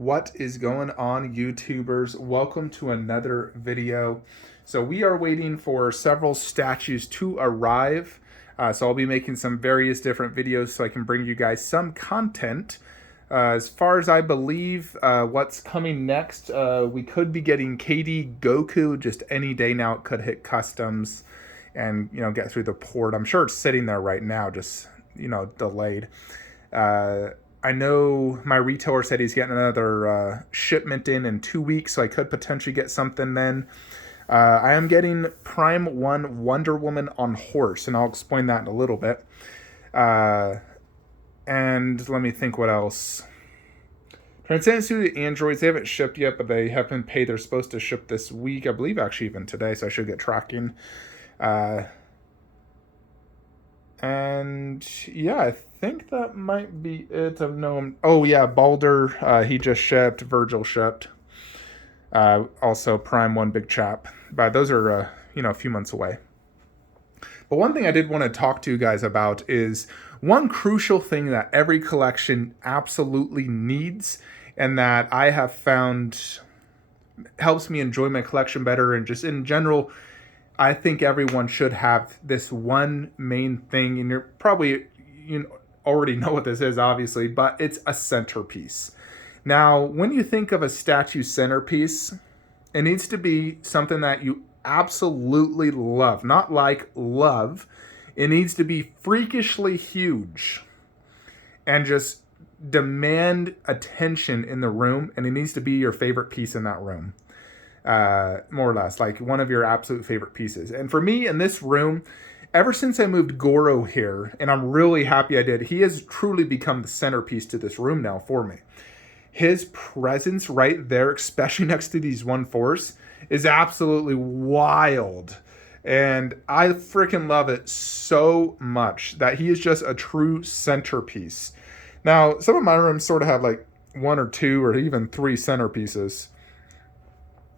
What is going on, YouTubers? Welcome to another video. So we are waiting for several statues to arrive. So I'll be making some various different videos so I can bring you guys some content. As far as I believe, what's coming next, we could be getting KD Goku just any day now. It could hit customs and, get through the port. I'm sure it's sitting there right now, just, delayed. I know my retailer said he's getting another shipment in 2 weeks, so I could potentially get something then. I am getting Prime 1 Wonder Woman on horse, and I'll explain that in a little bit. And let me think what else. Transcendence to the Androids, they haven't shipped yet, but they have been paid. They're supposed to ship this week, I believe actually even today, so I should get tracking. And yeah, I think that might be it. Oh yeah, Balder, he just shipped. Virgil shipped. Also Prime 1 Big Chap. But those are, a few months away. But one thing I did want to talk to you guys about is one crucial thing that every collection absolutely needs, and that I have found helps me enjoy my collection better, and just in general, I think everyone should have this one main thing, and you're probably, already know what this is, obviously, but it's a centerpiece. Now, when you think of a statue centerpiece, it needs to be something that you absolutely love. Not like love. It needs to be freakishly huge and just demand attention in the room, and it needs to be your favorite piece in that room. More or less, like one of your absolute favorite pieces. And for me, in this room, ever since I moved Goro here, and I'm really happy I did, he has truly become the centerpiece to this room now for me. His presence right there, especially next to these 1/4s, is absolutely wild. And I freaking love it so much that he is just a true centerpiece. Now, some of my rooms sort of have like 1 or 2 or even 3 centerpieces.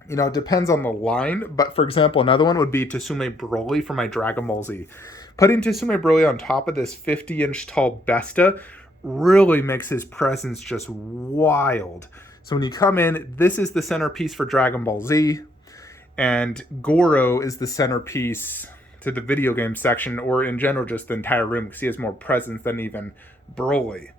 It depends on the line, but for example, another one would be Tsume Broly for my Dragon Ball Z. Putting Tsume Broly on top of this 50-inch tall Besta really makes his presence just wild. So when you come in, this is the centerpiece for Dragon Ball Z, and Goro is the centerpiece to the video game section, or in general just the entire room, because he has more presence than even Broly.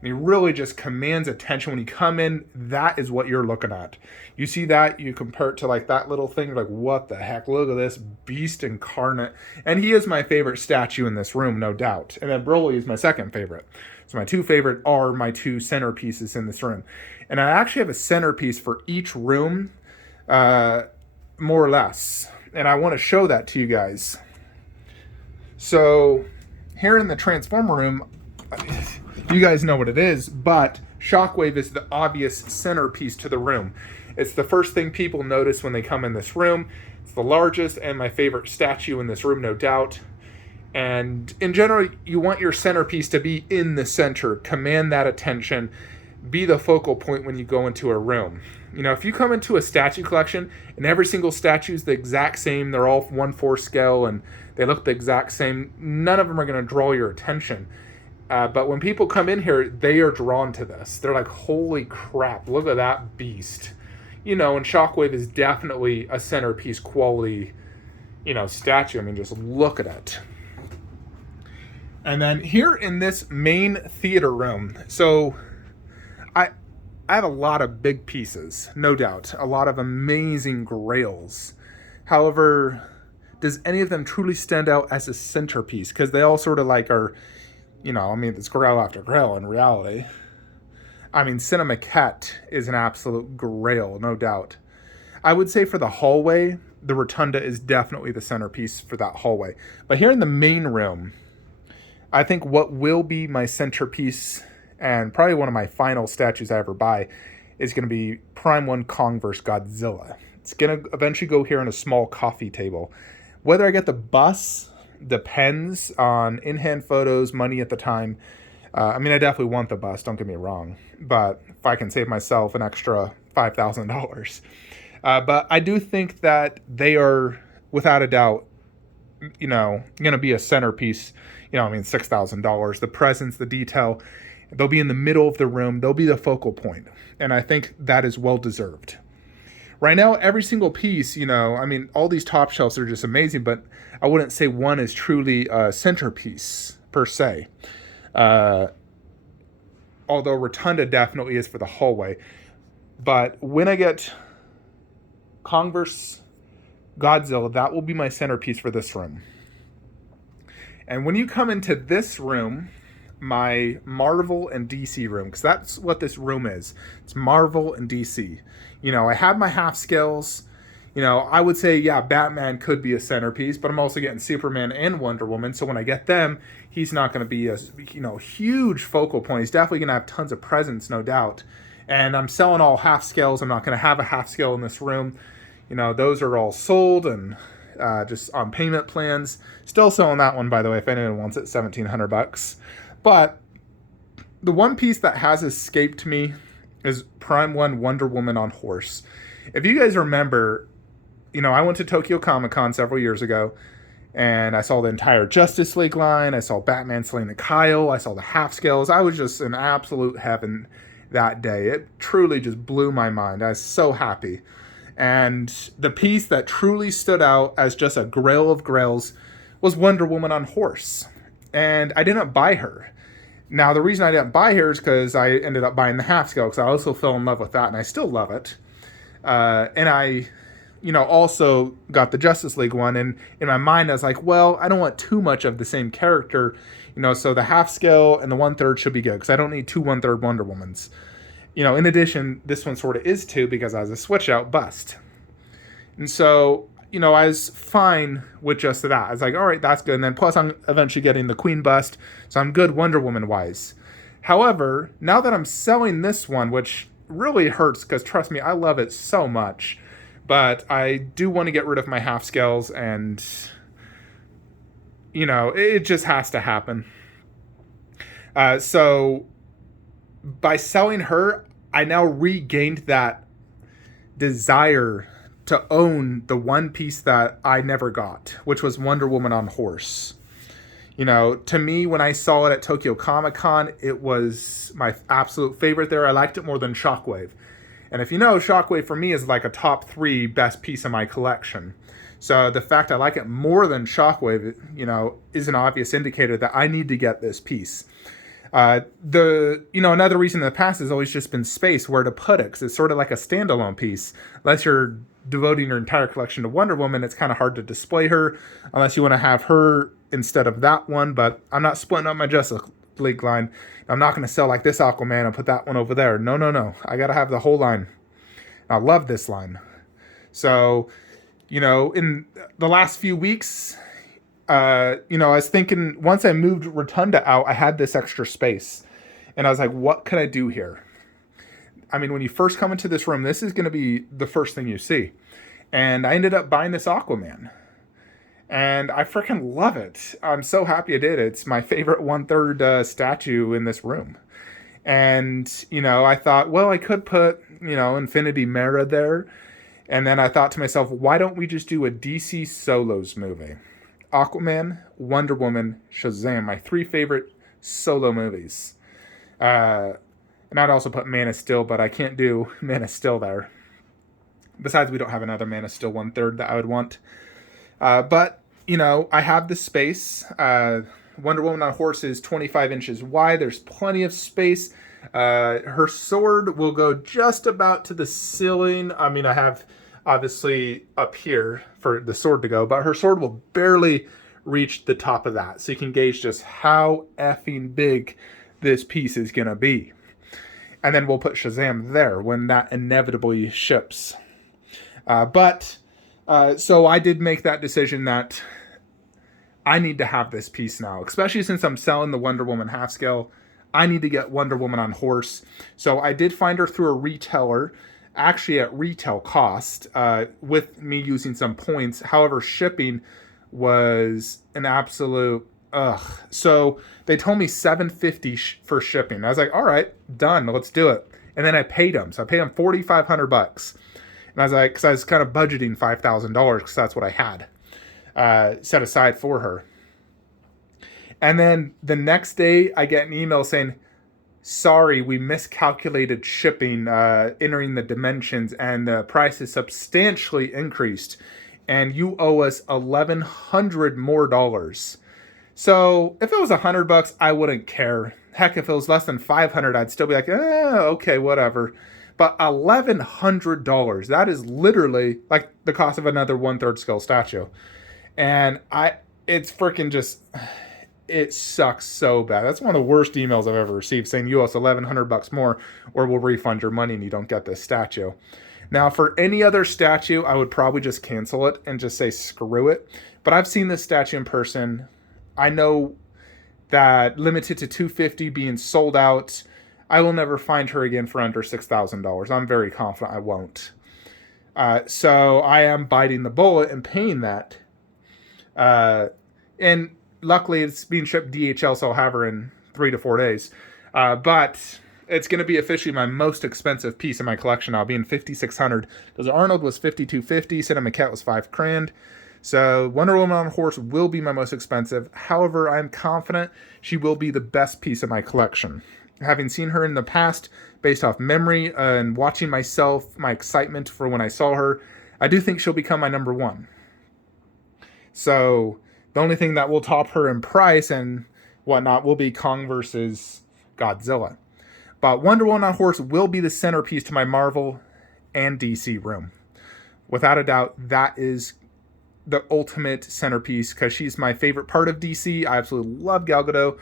And he really just commands attention. When you come in, that is what you're looking at. You see that, you compare it to like that little thing, you're like, what the heck? Look at this beast incarnate. And he is my favorite statue in this room, no doubt. And then Broly is my second favorite. So my 2 favorite are my 2 centerpieces in this room. And I actually have a centerpiece for each room, more or less. And I want to show that to you guys. So here in the Transformer room, you guys know what it is, but Shockwave is the obvious centerpiece to the room. It's the first thing people notice when they come in this room. It's the largest and my favorite statue in this room, no doubt. And in general, you want your centerpiece to be in the center, command that attention, be the focal point when you go into a room. If you come into a statue collection and every single statue is the exact same, they're all 1/4 scale and they look the exact same, none of them are going to draw your attention. But when people come in here, they are drawn to this. They're like, holy crap, look at that beast. And Shockwave is definitely a centerpiece quality, statue. I mean, just look at it. And then here in this main theater room, so I have a lot of big pieces, no doubt. A lot of amazing grails. However, does any of them truly stand out as a centerpiece? Because they all sort of like are... it's grail after grail in reality. Cinemaquette is an absolute grail, no doubt. I would say for the hallway, the Rotunda is definitely the centerpiece for that hallway. But here in the main room, I think what will be my centerpiece, and probably one of my final statues I ever buy, is going to be Prime 1 Kong vs. Godzilla. It's going to eventually go here on a small coffee table. Whether I get the bus depends on in-hand photos, money at the time. I definitely want the bus, don't get me wrong. But if I can save myself an extra $5,000. But I do think that they are, without a doubt, going to be a centerpiece. $6,000. The presence, the detail. They'll be in the middle of the room. They'll be the focal point. And I think that is well deserved. Right now, every single piece, I mean, all these top shelves are just amazing, but I wouldn't say one is truly a centerpiece per se. Although Rotunda definitely is for the hallway. But when I get Kong vs. Godzilla, that will be my centerpiece for this room. And when you come into this room, my Marvel and DC room, because that's what this room is. It's Marvel and DC. I have my half scales. I would say, yeah, Batman could be a centerpiece, but I'm also getting Superman and Wonder Woman. So when I get them, he's not going to be a huge focal point. He's definitely going to have tons of presence, no doubt. And I'm selling all half scales. I'm not going to have a half scale in this room. Those are all sold and just on payment plans. Still selling that one, by the way, if anyone wants it, $1,700. But the one piece that has escaped me is Prime 1 Wonder Woman on horse. If you guys remember, I went to Tokyo Comic Con several years ago, and I saw the entire Justice League line. I saw Batman slaying the Kyle. I saw the half scales. I was just in absolute heaven that day. It truly just blew my mind. I was so happy. And the piece that truly stood out as just a grail of grails was Wonder Woman on horse. And I didn't buy her. Now, the reason I didn't buy her is because I ended up buying the half scale, because I also fell in love with that, and I still love it. And I, also got the Justice League one, and in my mind, I was like, well, I don't want too much of the same character, so the half scale and the 1/3 should be good, because I don't need 2 1/3 Wonder Womans. In addition, this one sort of is 2 because I was a switch out bust. And so, I was fine with just that. I was like, all right, that's good. And then plus I'm eventually getting the Queen bust, so I'm good Wonder Woman wise. However, now that I'm selling this one, which really hurts because trust me, I love it so much, but I do want to get rid of my half scales, and it just has to happen. So by selling her, I now regained that desire to own the one piece that I never got, which was Wonder Woman on horse. To me, when I saw it at Tokyo Comic Con, it was my absolute favorite there. I liked it more than Shockwave. And if Shockwave for me is like a top 3 best piece of my collection. So the fact I like it more than Shockwave, is an obvious indicator that I need to get this piece. Another reason in the past has always just been space, where to put it, because it's sort of like a standalone piece. Unless you're devoting your entire collection to Wonder Woman, it's kind of hard to display her, unless you want to have her instead of that one. But I'm not splitting up my Justice League line. I'm not going to sell like this Aquaman and put that one over there. No. I got to have the whole line. I love this line. So, in the last few weeks, I was thinking, once I moved Rotunda out, I had this extra space. And I was like, what can I do here? I mean, when you first come into this room, this is going to be the first thing you see. And I ended up buying this Aquaman. And I freaking love it. I'm so happy I did. It's my favorite 1/3 statue in this room. And, I thought, well, I could put, Infinity Mera there. And then I thought to myself, why don't we just do a DC Solos movie? Aquaman, Wonder Woman, Shazam, my 3 favorite solo movies. And I'd also put Man of Steel, but I can't do Man of Steel there. Besides, we don't have another Man of Steel 1/3 that I would want. But, I have the space. Wonder Woman on horse is 25 inches wide. There's plenty of space. Her sword will go just about to the ceiling. I mean, I have obviously up here for the sword to go, but her sword will barely reach the top of that. So you can gauge just how effing big this piece is going to be. And then we'll put Shazam there when that inevitably ships. So I did make that decision that I need to have this piece now, especially since I'm selling the Wonder Woman half scale. I need to get Wonder Woman on horse. So I did find her through a retailer, actually at retail cost, with me using some points. However, shipping was an absolute So they told me $750 for shipping. I was like, all right, done, let's do it. And then I paid them. So I paid them $4,500. And I was like, because I was kind of budgeting $5,000 because that's what I had set aside for her. And then the next day I get an email saying, sorry, we miscalculated shipping, entering the dimensions, and the price is substantially increased, and you owe us $1,100 more dollars. So if it was $100, I wouldn't care. Heck, if it was less than 500, I'd still be like, okay, whatever. But $1,100, that is literally like the cost of another 1/3 scale statue. And it's freaking just, it sucks so bad. That's one of the worst emails I've ever received, saying you owe us $1,100 more or we'll refund your money and you don't get this statue. Now, for any other statue, I would probably just cancel it and just say screw it. But I've seen this statue in person. I know that limited to 250 being sold out. I will never find her again for under $6,000. I'm very confident I won't. So I am biting the bullet and paying that. And luckily it's being shipped DHL, so I'll have her in 3 to 4 days. But it's going to be officially my most expensive piece in my collection now, being $5,600. Because Arnold was $5,250, Cinema Cat was $5,000. So Wonder Woman on a horse will be my most expensive. However, I'm confident she will be the best piece of my collection. Having seen her in the past, based off memory and watching myself, my excitement for when I saw her, I do think she'll become my number one. So the only thing that will top her in price and whatnot will be Kong versus Godzilla. But Wonder Woman on a horse will be the centerpiece to my Marvel and DC room. Without a doubt, that is the ultimate centerpiece because she's my favorite part of DC. I absolutely love Gal Gadot,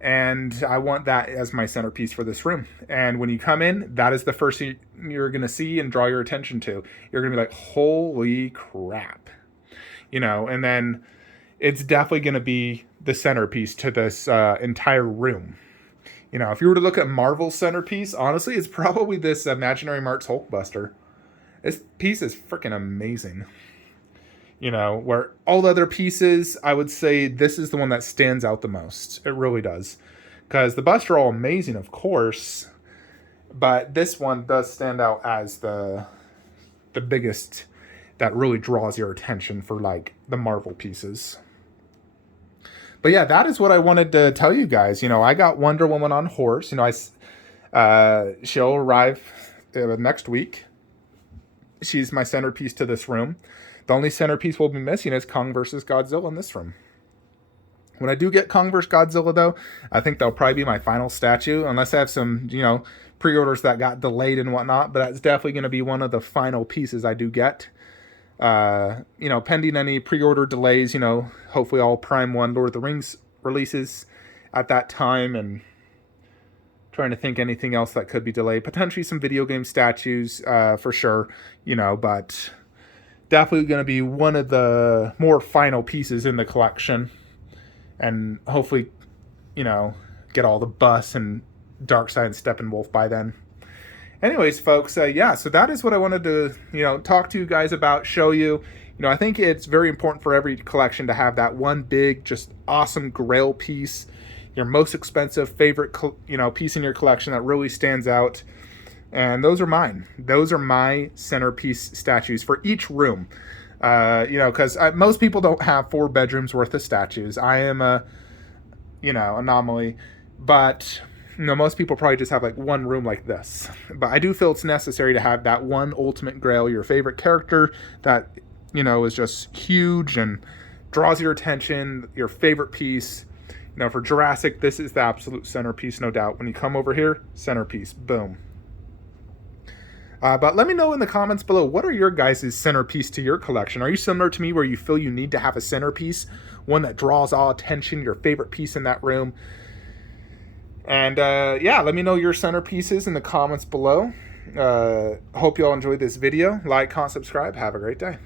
and I want that as my centerpiece for this room. And when you come in, that is the first thing you're going to see and draw your attention to. You're going to be like, holy crap. And then it's definitely going to be the centerpiece to this entire room. If you were to look at Marvel's centerpiece, honestly, it's probably this Imaginary Marks Hulkbuster. This piece is freaking amazing. Where all the other pieces, I would say this is the one that stands out the most. It really does. Because the busts are all amazing, of course. But this one does stand out as the biggest that really draws your attention for, like, the Marvel pieces. But yeah, that is what I wanted to tell you guys. I got Wonder Woman on horse. She'll arrive next week. She's my centerpiece to this room. The only centerpiece we'll be missing is Kong versus Godzilla in this room. When I do get Kong versus Godzilla, though, I think that'll probably be my final statue, unless I have some, pre-orders that got delayed and whatnot. But that's definitely going to be one of the final pieces I do get. Pending any pre-order delays, hopefully all Prime 1 Lord of the Rings releases at that time, and trying to think anything else that could be delayed. Potentially some video game statues, for sure, but definitely going to be one of the more final pieces in the collection, and hopefully, get all the busts and Darkseid and Steppenwolf by then. Anyways, folks, so that is what I wanted to, talk to you guys about, show you. I think it's very important for every collection to have that one big, just awesome grail piece, your most expensive favorite, piece in your collection that really stands out. And those are mine. Those are my centerpiece statues for each room. Because most people don't have 4 bedrooms worth of statues. I am a, anomaly. But, most people probably just have like one room like this. But I do feel it's necessary to have that one ultimate grail, your favorite character that, is just huge and draws your attention, your favorite piece. For Jurassic, this is the absolute centerpiece, no doubt. When you come over here, centerpiece, boom. But let me know in the comments below, what are your guys' centerpiece to your collection? Are you similar to me where you feel you need to have a centerpiece, one that draws all attention, your favorite piece in that room? And let me know your centerpieces in the comments below. Hope you all enjoyed this video. Like, comment, subscribe. Have a great day.